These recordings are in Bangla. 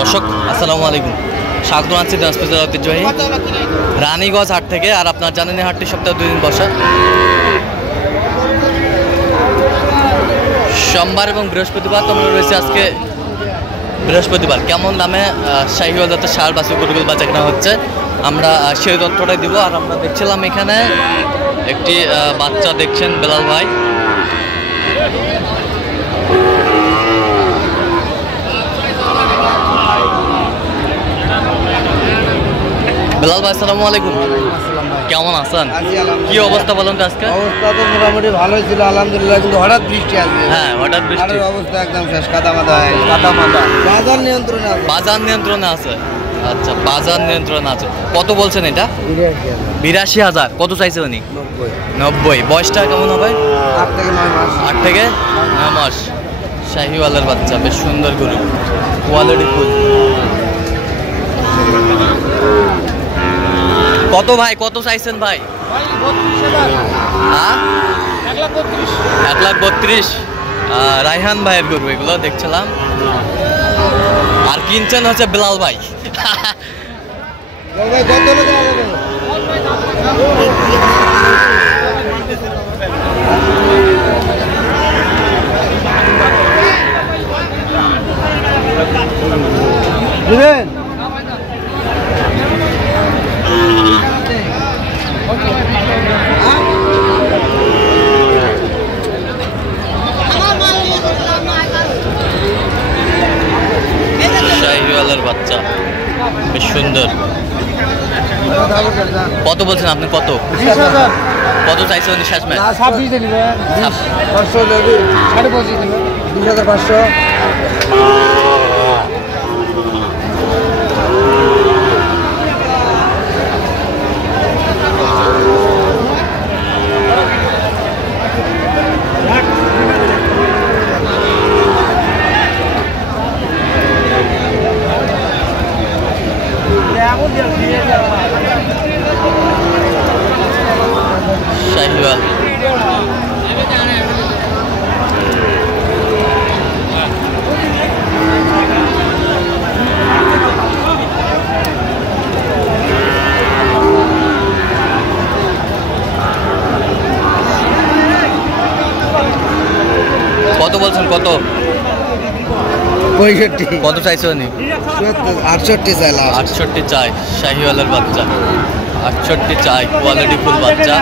দর্শক আসসালামু আলাইকুম, স্বাগত আছি দিনাজপুর ঐতিহ্যবাহী রানীগঞ্জ হাট থেকে। আর আপনার জানেন এই হাটটি সপ্তাহে 2 দিন বসা, সোমবার এবং বৃহস্পতিবার। তোমরা রয়েছে আজকে বৃহস্পতিবার। কেমন দামে শাহিওয়াল জাতের ষাঁড় বাছুর গরুগুলো বাচ্চা কেনা হচ্ছে আমরা সেই তথ্যটাই দিব। আর আমরা দেখছিলাম এখানে একটি বাচ্চা, দেখছেন বেলাল ভাই। বেলাল ভাই আসসালামু আলাইকুম, কেমন আছেন? কি অবস্থা বলুন তো? আজকে অবস্থা তো মোটামুটি ভালোই ছিল আলহামদুলিল্লাহ, কিন্তু হঠাৎ বৃষ্টি আসবে। হ্যাঁ, হঠাৎ বৃষ্টি, অবস্থা একদম শেষ, কাদা মাদা। বাজার নিয়ন্ত্রণে আছে। বাজার নিয়ন্ত্রণে আছে। আচ্ছা, বাজার নিয়ন্ত্রণে আছে। কত বলছেন এটা? 82,000। কত চাইছে উনি? 90। বয়সটা কেমন হবে? 8 থেকে 9 মাস। 8 থেকে 9 মাস। শাহিওয়ালের বাচ্চা, বেশ সুন্দর গরু, কোয়ালিটি ফুল। কত ভাই, কত চাইছেন ভাই? 1,32,000। রায়হান ভাইয়ের গরু এগুলো দেখছিলাম। আর কিনছেন হচ্ছে বেলাল ভাই। দিবেন শাহিওয়ালের বাচ্চা, বেশ সুন্দর। কত বলছেন আপনি? কত কত চাইছেন? শেষ ম্যাচ 2,500। শাহিওয়াল কত বলছেন? কত? 65। কত চাইছে উনি? 68 চাইলাম। 68 চাই। শাহিওয়ালের বাচ্চা 68 চাই, কোয়ালিটি ফুল বাচ্চা।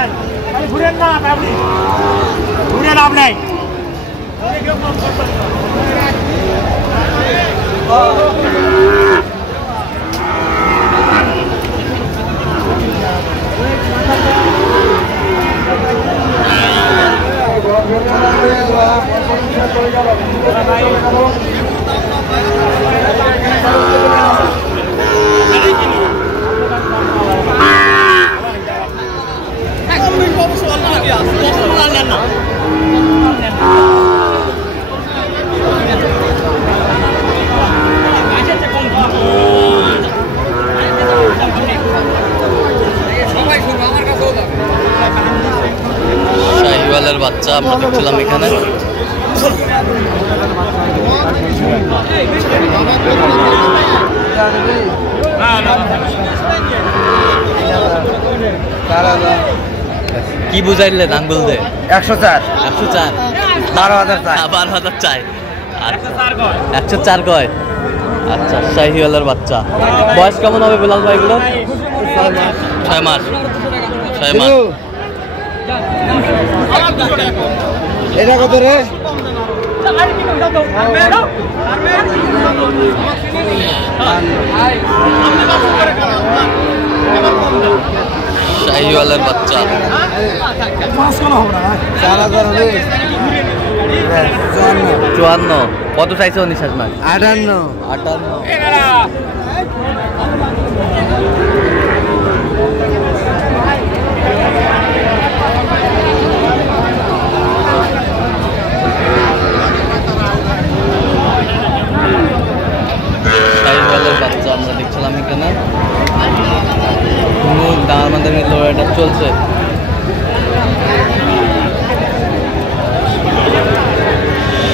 শাহিওয়ালের বাচ্চা আমরা দেখছিলাম এখানে। কি বুঝাইলেন আঙ্গুল দে? 104। 104। 12,000 চাই। 12,000 চাই। 104 কয়। আচ্ছা, শাহিওয়ালের বাচ্চা। বয়স কেমন হবে বেলাল ভাই এগুলো? 6 মাস। 6 মাস। এটা কত রে? শাহিওয়ালের বাচ্চা 54। কত চাইছে উনি শেষ মাস? 58। শাহিওয়ালের বাচ্চা আমরা দেখছিলাম এখানে। আমাদের লড়াইটা চলছে।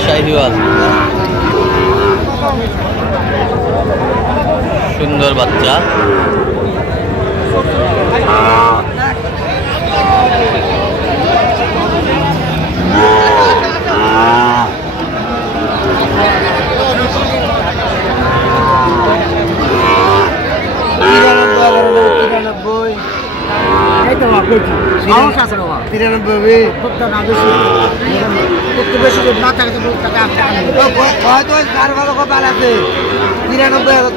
শাহিওয়াল সুন্দর বাচ্চা।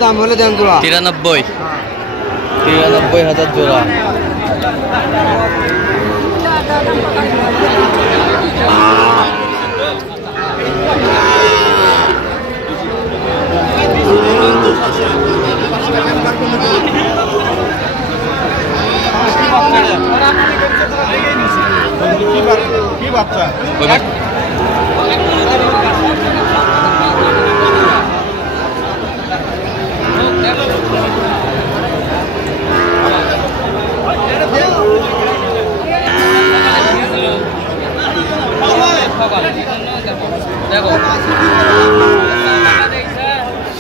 দাম হলে দেন জোড়া 93,000 জোড়া। কি বাচ্চা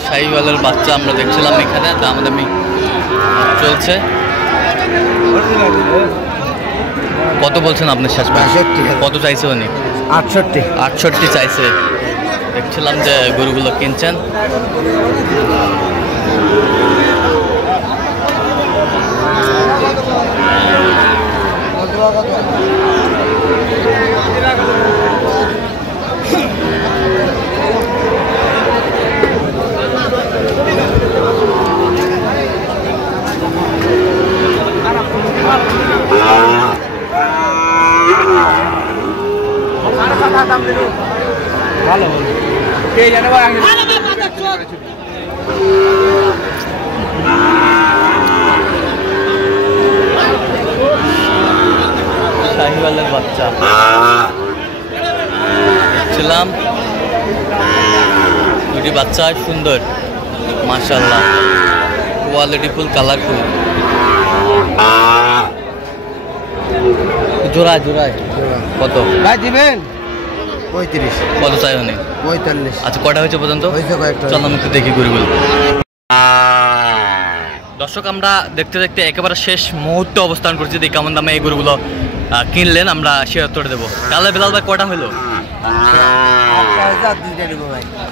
শাহিওয়ালের বাচ্চা আমরা দেখছিলাম এখানে, দামাদামি চলছে। কত বলছেন আপনি শেষ? 65,000। কত চাইছে উনি? 68 চাইছে। দেখছিলাম যে গরুগুলো কিনছেন। শাহিওয়ালের বাচ্চা দেখছিলাম, দুটি বাচ্চা সুন্দর মাশাআল্লাহ, কোয়ালিটি ফুল, কালারফুল। জোড়ায় কত ভাই দিবেন? 35। কত চাই উনি? 45। আচ্ছা, কটা হয়েছে পর্যন্ত? চল আমি একটু দেখি গরুগুলো। দর্শক, আমরা দেখতে দেখতে একেবারে শেষ মুহূর্তে অবস্থান করছি। দেখি কেমন দামে এই গরুগুলো কিনলেন, আমরা সে উত্তর দেবো। তাহলে বিলাল ভাই কটা হলো?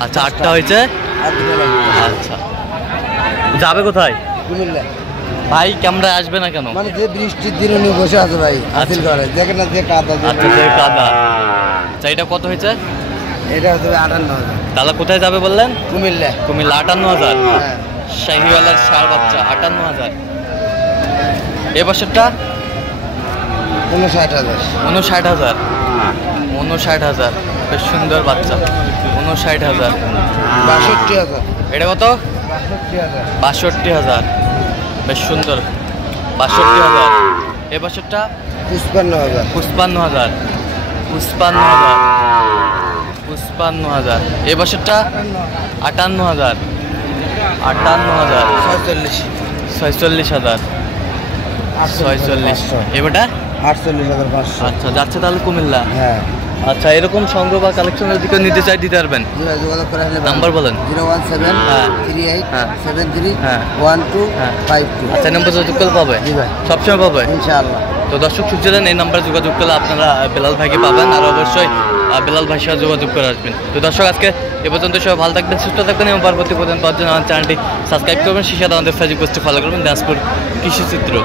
আচ্ছা, 8টা হয়েছে। আচ্ছা, যাবে কোথায় ভাই? ক্যামেরায় আসবে না কেন? মানে যে বৃষ্টির দিন উনি বসে আছে ভাই, হাসিল করে দেখেন না যে কাদা। আচ্ছা, যে কাদা। আচ্ছা, এটা কত হয়েছে? এটা হচ্ছে 58,000। তাহলে কোথায় যাবে বললেন? কুমিল্লা। 58,000। শাহিওয়ালের ষাঁড় বাচ্চা 58,000। এ বছরটা 59,000। 59,000। বেশ সুন্দর বাচ্চা। 59,000। 62,000। এটা কত? 62,000। 62,000। বেশ সুন্দর। 62,000। এ বছরটা 55,000। 55,000। 55,000। এ বছরটা 58,000। 46,000। 46। এবারটা 48,500। আচ্ছা, যাচ্ছে তাহলে কুমিল্লা। হ্যাঁ। আচ্ছা, এরকম সংগ্রহ বা কালেকশনের দিকে নিতে চাই, দিতে পারবেন? যোগাযোগ করে আসলে নাম্বার বলেন। 01738731252। আচ্ছা, নাম্বার যোগাযোগ করলে পাবে? জি ভাই, সবসময় পাবে ইনশাআল্লাহ। তো দর্শক শুনছিলেন, এই নাম্বারে যোগাযোগ করলে আপনারা বেলাল ভাইকে পাবেন, আর অবশ্যই বেলাল ভাইয়ের সাথে যোগাযোগ করে আসবেন। তো দর্শক, আজকে এ পর্যন্ত সবাই ভালো থাকবেন, সুস্থ থাকবেন এবং পরবর্তী পর্যন্ত পাওয়ার জন্য আমার চ্যানেলটি সাবস্ক্রাইব করবেন, সেই সাথে আমাদের ফেসবুক পেজটি ফলো করবেন, দিনাজপুর কৃষি চিত্র।